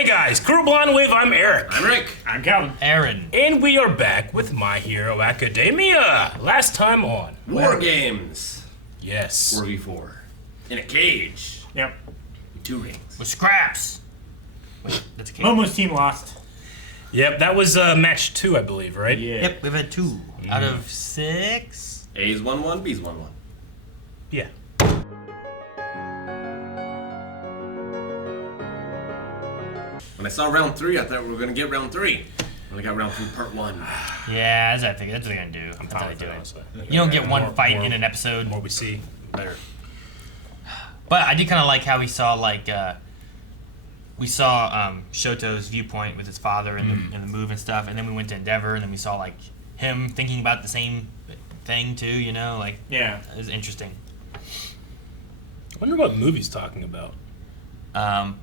Hey guys, Crew Blonde Wave, I'm Eric. I'm Rick. I'm Calvin. Aaron. And we are back with My Hero Academia. Last time on War Games. Yes. 4v4. In a cage. Yep. With 2 rings. With scraps. Wait, that's a kid. Momo's team lost. Yep, that was match 2, I believe, right? Yeah. Yep, we've had 2 out of 6. A's 1-1, B's 1-1. Yeah. When I saw round 3, I thought we were going to get round 3. When I got round 3, part 1. Yeah, that's what I figured. That's what they're gonna do. I'm That's fine how they with do that, it. honestly. You don't get one More- fight more- in an episode. The more we see, the better. But I did kind of like how we saw Shoto's viewpoint with his father and the move and stuff, and then we went to Endeavor, and then we saw like him thinking about the same thing too. You know, like Yeah. it was interesting. I wonder what movie's talking about.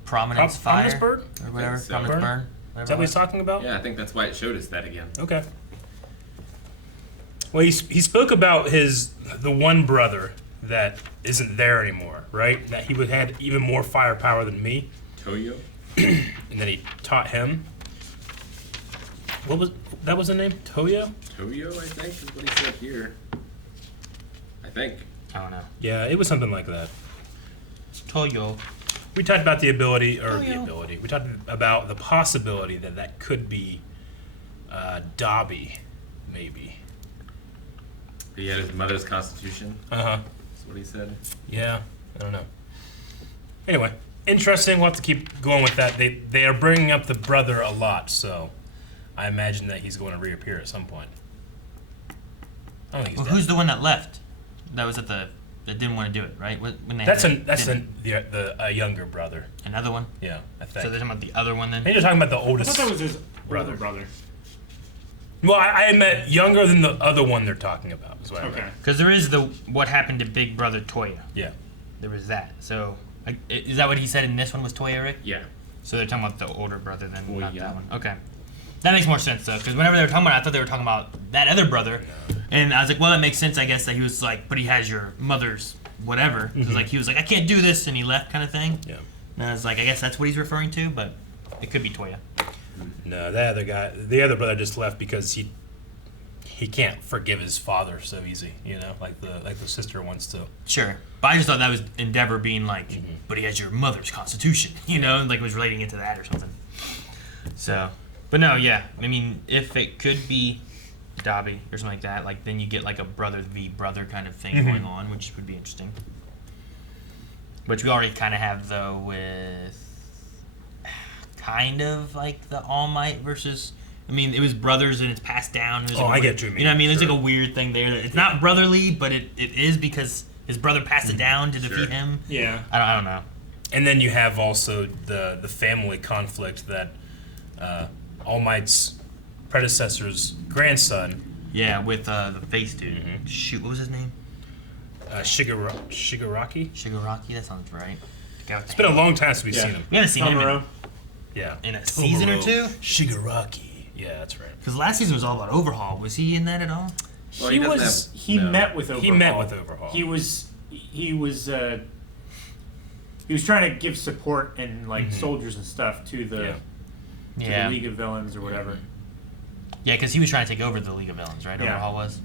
Prominence Fire Prominence Bird? or whatever. so. Prominence Burn? Burn. Is that what he's talking about? Yeah, I think that's why it showed us that again. Okay. Well, he spoke about the one brother that isn't there anymore, right? That he would had even more firepower than me, Toyo? and then he taught him. What was that? Was the name Toyo? Toyo, I think, is what he said here. I think. I don't know. Yeah, it was something like that. Toyo. We talked about the ability, or the Toyo. ability. We talked about the possibility that could be Dobby, maybe. He had his mother's constitution. Uh huh. That's what he said. Yeah, I don't know. Anyway, interesting. We'll have to keep going with that. They are bringing up the brother a lot, so I imagine that he's going to reappear at some point. I don't think he's Well, dead. who's the one that left? That was that didn't want to do it, right? When they That's didn't- a younger brother. another one. Yeah, I think. So they're talking about the other one then. I think you're talking about the I oldest. thought that was his brother. older brother. Well, I meant younger than the other one they're talking about. Is what I Okay. meant. Because there is what happened to Big Brother Toya. Yeah. There was that. So is that what he said in this one was Toya, Rick? Yeah. So they're talking about the older brother then, Well, not yeah. that one. Okay. That makes more sense though, because whenever they were talking about it, I thought they were talking about that other brother, and I was like, well, that makes sense, I guess, that he was like, but he has your mother's whatever. Because like he was like, I can't do this, and he left, kind of thing. Yeah. And I was like, I guess that's what he's referring to, but it could be Toya. No, the other brother just left because he can't forgive his father so easy. You know, like the sister wants to. Sure. But I just thought that was Endeavor being like, but he has your mother's constitution, you know, like was relating it to that or something. So, but no, yeah. I mean, if it could be Dobby or something like that, like then you get like a brother v brother kind of thing going on, which would be interesting. Which we already kind of have though with kind of like the All Might versus. I mean, it was brothers and it's passed down. It was I like, get what you mean. You know what I mean? There's Sure. like a weird thing there. It's not brotherly, but it is because his brother passed it down to defeat Sure. him. Yeah. I don't know. And then you have also the family conflict that All Might's predecessor's grandson, Yeah, with the face dude. Shoot, what was his name? Shigaraki. Shigaraki. That sounds right. The guy with It's the been a hand. long time since we've Yeah. seen him. We haven't seen him Tomorrow. Yeah. in a season or two. Shigaraki. Yeah, that's right. Because last season was all about Overhaul. Was he in that at all? Well, He he doesn't was. have- He no. met with Overhaul. He met with Overhaul. He was trying to give support and like soldiers and stuff to the Yeah. League of Villains or whatever. Yeah, because he was trying to take over the League of Villains, right? Yeah. Overhaul was.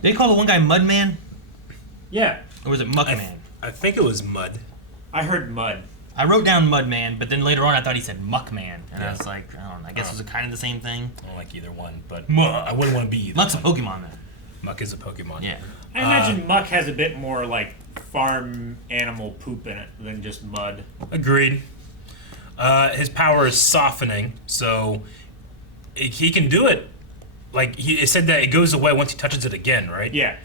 They call the one guy Mudman, Yeah, or was it Muckman? I think it was Mud. I heard Mud. I wrote down Mudman, but then later on I thought he said Muckman, and Yeah. I was like, I don't know. I guess it was kind of the same thing. I don't like either one, but Muck. I wouldn't want to be either. Muck's a one. Pokemon then. Muck is a Pokemon. Yeah. I imagine Muck has a bit more like farm animal poop in it than just mud. Agreed. His power is softening, so he can do it. Like it said that it goes away once he touches it again, right? Yeah.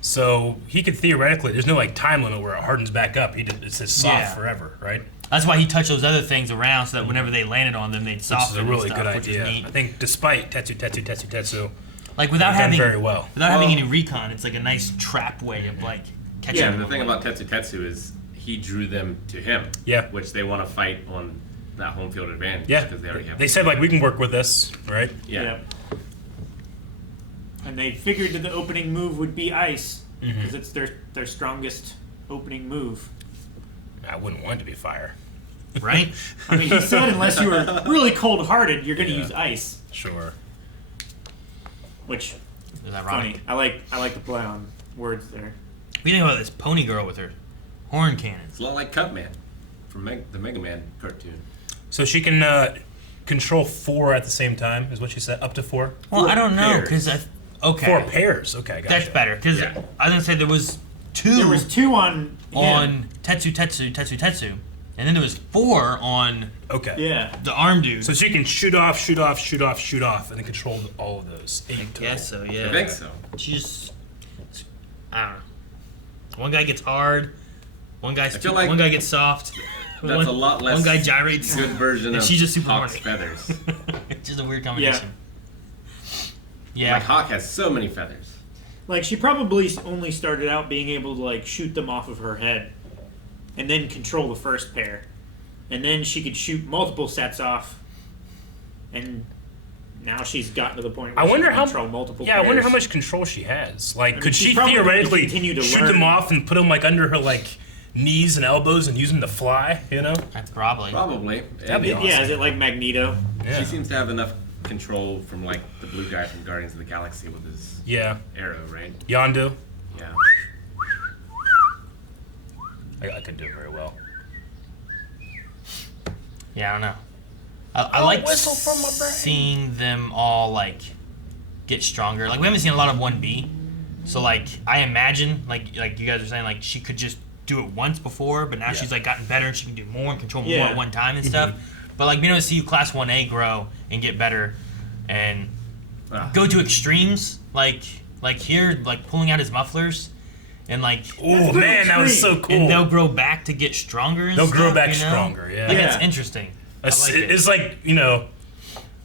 So he could theoretically, there's no like time limit where it hardens back up. It says soft Yeah. forever, right? That's why he touched those other things around, so that whenever they landed on them, they'd Which is soften a really and stuff, good which is idea. neat. I think despite Tetsu, Like without they've done having very well. without having any recon, it's like a nice trap way of like catching Yeah, them. the thing about Tetsu is he drew them to him. Yeah. Which they want to fight on that home field advantage. Yeah, Because they already have. they said like we can work with this, right? Yeah. And they figured that the opening move would be ice because it's their strongest opening move. I wouldn't want it to be fire. right? I mean, he said unless you were really cold-hearted, you're going to use ice. Sure. Which, Is that funny. I like the play on words there. What do you think about this pony girl with her horn cannons? It's a lot like Cutman from the Mega Man cartoon. So she can control 4 at the same time, is what she said? Up to 4? Well, I don't know, pairs. because okay. 4 pairs. Okay, gotcha. That's better, because Yeah. I was going to say there was 2 There was 2 on him. on Tetsu, and then there was 4 on Okay. Yeah. the arm dude. So she can shoot off, and then control all of those. 8 total. Yes, so yeah. I think so. She just, I don't know. One guy gets hard, one guy gets soft. That's a lot less One guy gyrates. good version And of she's just super Hawk's horny. feathers. It's just a weird combination. Yeah. Like Hawk has so many feathers. Like, she probably only started out being able to, like, shoot them off of her head. And then control the first pair. And then she could shoot multiple sets off. And now she's gotten to the point where I wonder she can how control multiple Yeah, pairs. I wonder how much control she has. Like, mean, could she's she probably going to theoretically continue to shoot learn. them off and put them like under her like knees and elbows and use them to fly? You know? That's probably. Probably. That'd be And awesome. Yeah, is it like Magneto? Yeah. She seems to have enough control from like the blue guy from Guardians of the Galaxy with his Yeah. arrow, right? Yondu. Yeah. I could do it very well. Yeah, I don't know. I like whistle from my brain. seeing them all like get stronger. Like we haven't seen a lot of 1B, so like I imagine like you guys are saying like she could just do it once before, but now she's like gotten better and she can do more and control more Yeah. at one time and stuff. But like being able to see Class 1A grow and get better and go to extremes like here like pulling out his mufflers and like Oh man, that was so cool. and they'll grow back to get stronger and They'll stuff, grow back you know? stronger, yeah. Like Yeah. it's interesting. I like it. It's like, you know,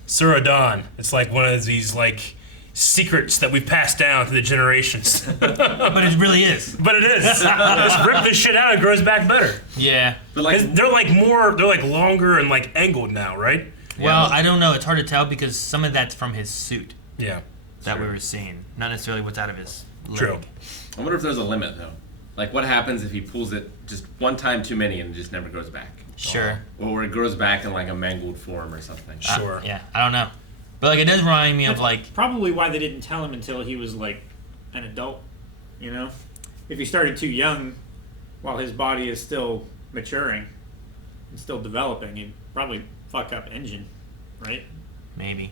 Suradon. It's like one of these like secrets that we've passed down through the generations. But it really is. But it is. Just rip this shit out, it grows back better. Yeah. But like, They're like longer and like angled now, right? Well, I don't know. It's hard to tell because some of that's from his suit Yeah. that we were seeing, not necessarily what's out of his leg. True. I wonder if there's a limit though. Like, what happens if he pulls it just one time too many and it just never grows back? Sure. Or it grows back in like a mangled form or something. Sure. Yeah, I don't know. But like, it does remind me of like, Probably why they didn't tell him until he was like an adult. You know, if he started too young, while his body is still maturing and still developing, he'd probably fuck up engine, right? maybe.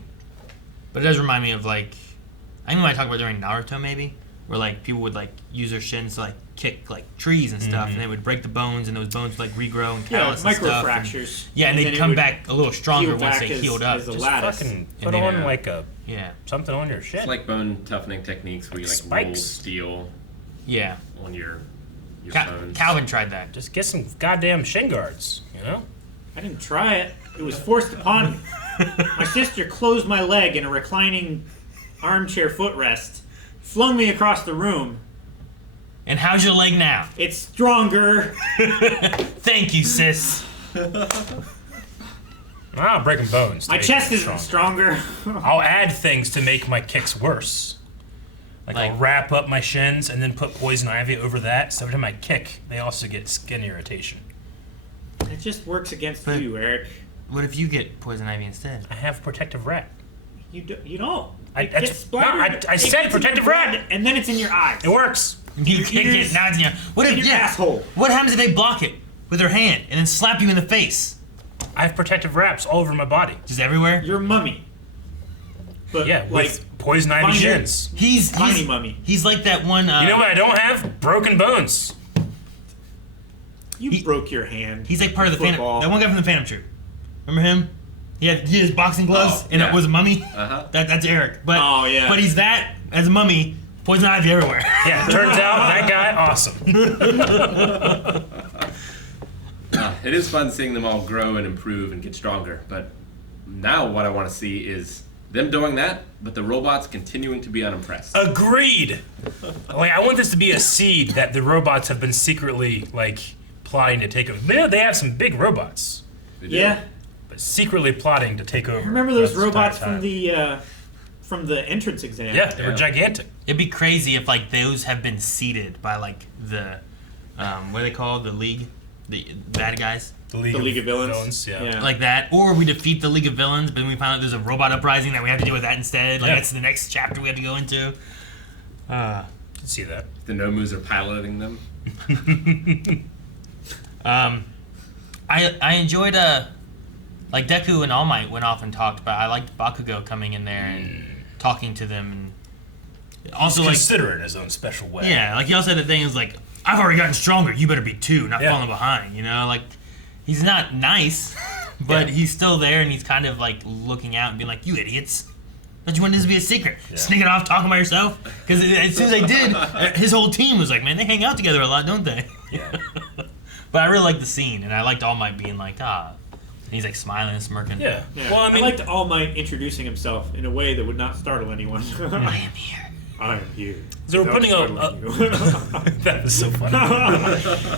But it does remind me of like, I think when I talk about during Naruto maybe, where like people would like use their shins to like kick like trees and stuff, and they would break the bones, and those bones would like regrow and Yeah, callus and micro stuff. fractures. Yeah, and then they'd it come would back a little stronger heal once back they as- healed up. as a Just lattice. fucking put And then, on like a Yeah, something on your shit. It's like bone toughening techniques where you like roll Spikes. steel yeah. on your Ca- bones. Calvin tried that. Just get some goddamn shin guards, you know? I didn't try it. It was forced upon me. My sister closed my leg in a reclining armchair footrest, flung me across the room. And how's your leg now? It's stronger. Thank you, sis. Ah, breaking bones. to My make chest it isn't stronger. I'll add things to make my kicks worse. Like I'll Like- wrap up my shins and then put poison ivy over that, so every time I kick, they also get skin irritation. It just works against But- you, Eric. What if you get poison ivy instead? I have protective rat. You don't. I- It that's- gets splattered. no, I It said gets in protective your rat. blood, and then it's in your eyes. It works. You kick ears, it, now it's in your. What if in your yeah? asshole. What happens if they block it with their hand and then slap you in the face? I have protective wraps all over my body. Just everywhere. You're a mummy. But Yeah, like with poison ivy find your- shins. He's Tiny mummy. He's like that one. You know what I don't have? Broken bones. you he- broke your hand. He's like part of the Phantom. Football. That one guy from the Phantom Troop. Remember him? He had his boxing gloves Oh, and yeah. it was a mummy. Uh-huh. That's Eric. But Oh, yeah. But he's that as a mummy. Poison ivy everywhere. Yeah, turns out that guy, awesome. It is fun seeing them all grow and improve and get stronger, but now what I want to see is them doing that, but the robots continuing to be unimpressed. Agreed. Like, I want this to be a seed that the robots have been secretly, like, plotting to take over. They have some big robots, They do. Yeah. but secretly plotting to take over. Remember those throughout robots this entire from the entrance exam? time. Yeah, they were Yeah. gigantic. It'd be crazy if like those have been seeded by like the what are they called? The league, the bad guys. The League of Villains. Yeah. Like that, or we defeat the League of Villains, but then we find out there's a robot uprising that we have to deal with that instead. Like that's the next chapter we have to go into. Can see that. The Nomus are piloting them. I enjoyed like Deku and All Might went off and talked, but I liked Bakugo coming in there and talking to them, and also like consider it his own special way. Yeah, like he also had the thing is like, I've already gotten stronger. You better be too, not falling behind. You know, like he's not nice, but he's still there, and he's kind of like looking out and being like, "You idiots! Don't you want this to be a secret? Sneaking off, talking by yourself." Because as soon as they did, his whole team was like, "Man, they hang out together a lot, don't they?" Yeah. But I really liked the scene, and I liked All Might being like, "Ah," and he's like smiling and smirking. Yeah. Well, I liked All Might introducing himself in a way that would not startle anyone. I am here. I am here. So we're putting that was so funny.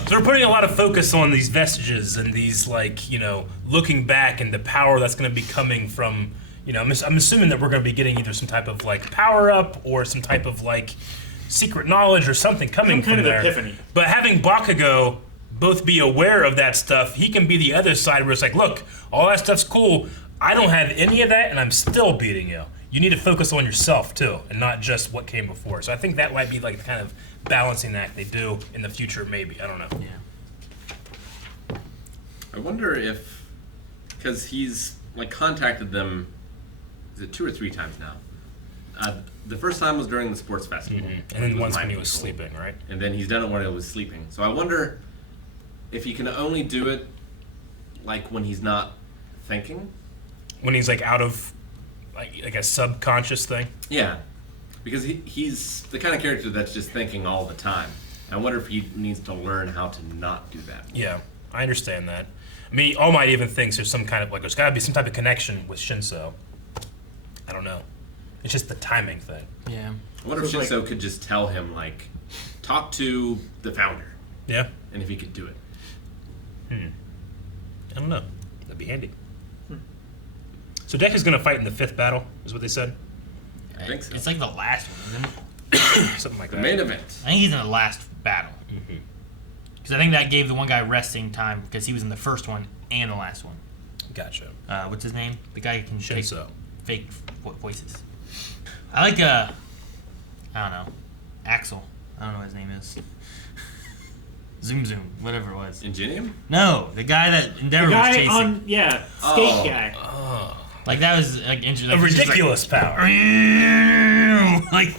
So we're putting a lot of focus on these vestiges and these, like, you know, looking back and the power that's going to be coming from, you know, I'm assuming that we're going to be getting either some type of like power up or some type of like secret knowledge or something coming from there. Epiphany. But having Bakugo both be aware of that stuff, he can be the other side where it's like, look, all that stuff's cool. I don't have any of that, and I'm still beating you. You need to focus on yourself too, and not just what came before. So I think that might be like the kind of balancing act they do in the future, maybe. I don't know. Yeah. I wonder if, because he's like contacted them, is it 2 or 3 times now? The first time was during the sports festival, And then once when he was sleeping, right? And then he's done it when he was sleeping. So I wonder if he can only do it like when he's not thinking. When he's like out of like a subconscious thing. Yeah, because he's the kind of character that's just thinking all the time. I wonder if he needs to learn how to not do that. Yeah, I understand that. I mean, All Might even thinks there's some kind of like there's got to be some type of connection with Shinso. I don't know. It's just the timing thing. Yeah. I wonder if Shinso could just tell him like, talk to the founder. Yeah. And if he could do it. I don't know. That'd be handy. So Deku's gonna fight in the 5th battle, is what they said. I think so. It's like the last one, isn't it? Something like The that. main event. I think he's in the last battle. Because I think that gave the one guy resting time because he was in the first one and the last one. Gotcha. What's his name? The guy who can take Shinso. fake voices. I like, I don't know, Axel. I don't know what his name is. Zoom, whatever it was. Ingenium? No, the guy that Endeavor The was guy chasing. on, skate guy. Like, that was, like, interesting. A Like, he's just ridiculous power. like,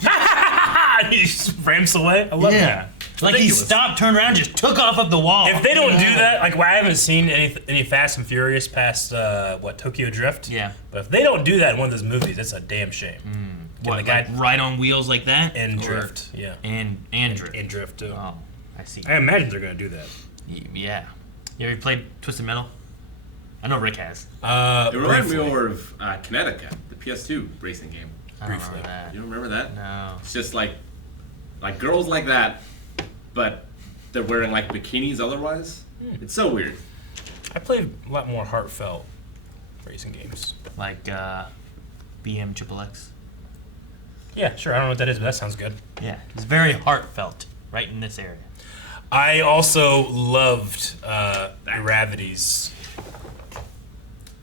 He just ramps away. I love that. Like, he Ridiculous. stopped, turned around, just took off up the wall. If they don't do that, like, well, I haven't seen any Fast and Furious past Tokyo Drift. Yeah. But if they don't do that in one of those movies, it's a damn shame. What, the guy like, ride on wheels like that? and Or- Drift, yeah, And Drift. and Drift too. Oh, I see. I imagine they're gonna do that. Yeah. You ever played Twisted Metal? I know Rick has. It reminded me Briefly. more of Kinetica, the PS2 racing game. I don't Briefly. remember that. You don't remember that? No. It's just like girls like that, but they're wearing like bikinis otherwise. It's so weird. I played a lot more heartfelt racing games. Like, BM Triple X. Yeah, sure. I don't know what that is, but that sounds good. Yeah. It's very heartfelt, right in this area. I also loved Gravity's.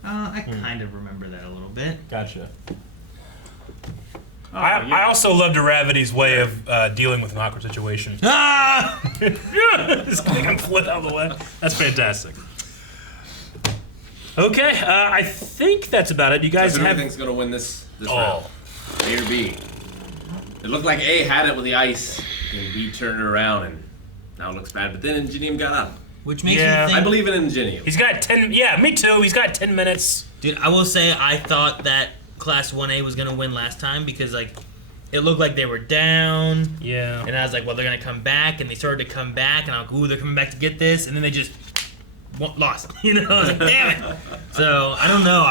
I kind of remember that a little bit. Gotcha. yeah. I also loved Gravity's way of dealing with an awkward situation. Ah! Just make him flip out of the way. That's fantastic. Okay, I think that's about it. You guys So who do you have think's gonna win this round? A or B? It looked like A had it with the ice, and B turned it around, and now it looks bad. But then Ingenium got up. Which makes Yeah. me think... I believe in Ingenium. He's got 10. Yeah, me too. He's got 10 minutes. Dude, I will say I thought that Class 1A was going to win last time because, like, it looked like they were down. Yeah. And I was like, well, they're going to come back. And they started to come back. And I'm like, ooh, they're coming back to get this. And then they just lost. You know? I was like, damn it. So, I don't know.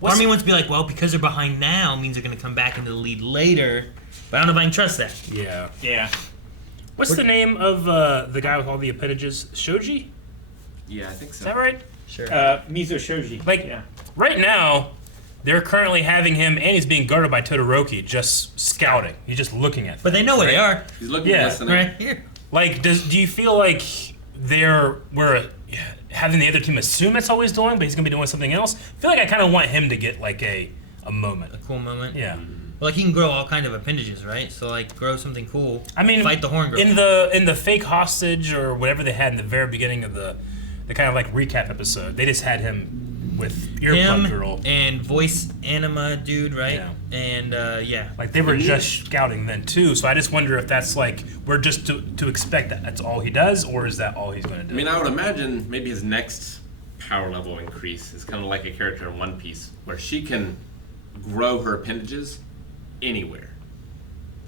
Part of me wants to be like, well, because they're behind now means they're going to come back into the lead later. But I don't know if I can trust that. Yeah. Yeah. What's the name of the guy with all the appendages? Shoji? Yeah, I think so. Is that right? Sure. Mizo Shoji. Like, right now, they're currently having him, and he's being guarded by Todoroki, just scouting. He's just looking at them. But they know where they are. He's looking Yeah, listening. Right here. Like, do you feel like they're having the other team assume that's all he's doing, but he's gonna be doing something else. I feel like I kind of want him to get like a moment. A cool moment. Yeah. Well, like he can grow all kind of appendages, right? So like grow something cool. I mean, fight the horn girl. in the fake hostage or whatever they had in the very beginning of the kind of like recap episode. They just had him with earplug girl. And voice anima dude, right? Yeah. And yeah. Like they were just scouting then too. So I just wonder if that's like we're just to expect that that's all he does, or is that all he's going to do? I mean, I would imagine maybe his next power level increase is kind of like a character in One Piece, where she can grow her appendages anywhere.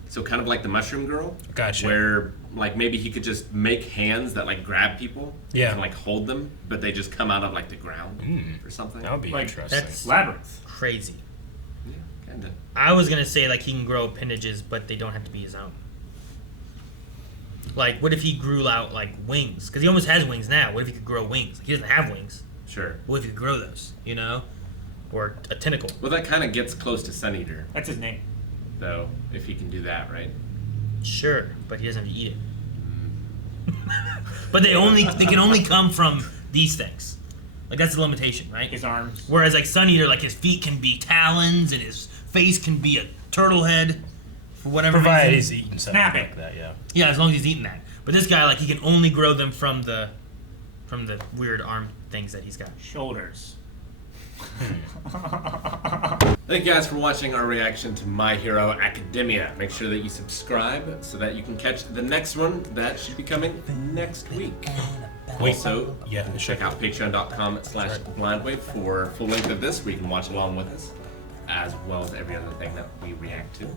So kind of like the Mushroom Girl. Gotcha. Where like maybe he could just make hands that like grab people. Yeah. And like hold them, but they just come out of like the ground or something. That would be Like, interesting. That's Labyrinth. crazy. Yeah, kinda. I was gonna say like he can grow appendages, but they don't have to be his own. Like, what if he grew out like wings? Because he almost has wings now. What if he could grow wings? Like, he doesn't have wings. Sure. What if he could grow those? You know, or a tentacle. Well, that kind of gets close to Sun Eater, That's his name. though, if he can do that, right? Sure, but he doesn't have to eat it. But they can only come from these things. Like that's the limitation, right? His arms. Whereas like Sun Eater, like his feet can be talons and his face can be a turtle head for whatever Provided reason. he's eating something Snap it. like that, yeah. Yeah, as long as he's eating that. But this guy, like, he can only grow them from the weird arm things that he's got. Shoulders. Thank you guys for watching our reaction to My Hero Academia. Make sure that you subscribe so that you can catch the next one that should be coming next week. Also, Yeah, check out patreon.com/blindwave for full length of this where you can watch along with us, as well as every other thing that we react to.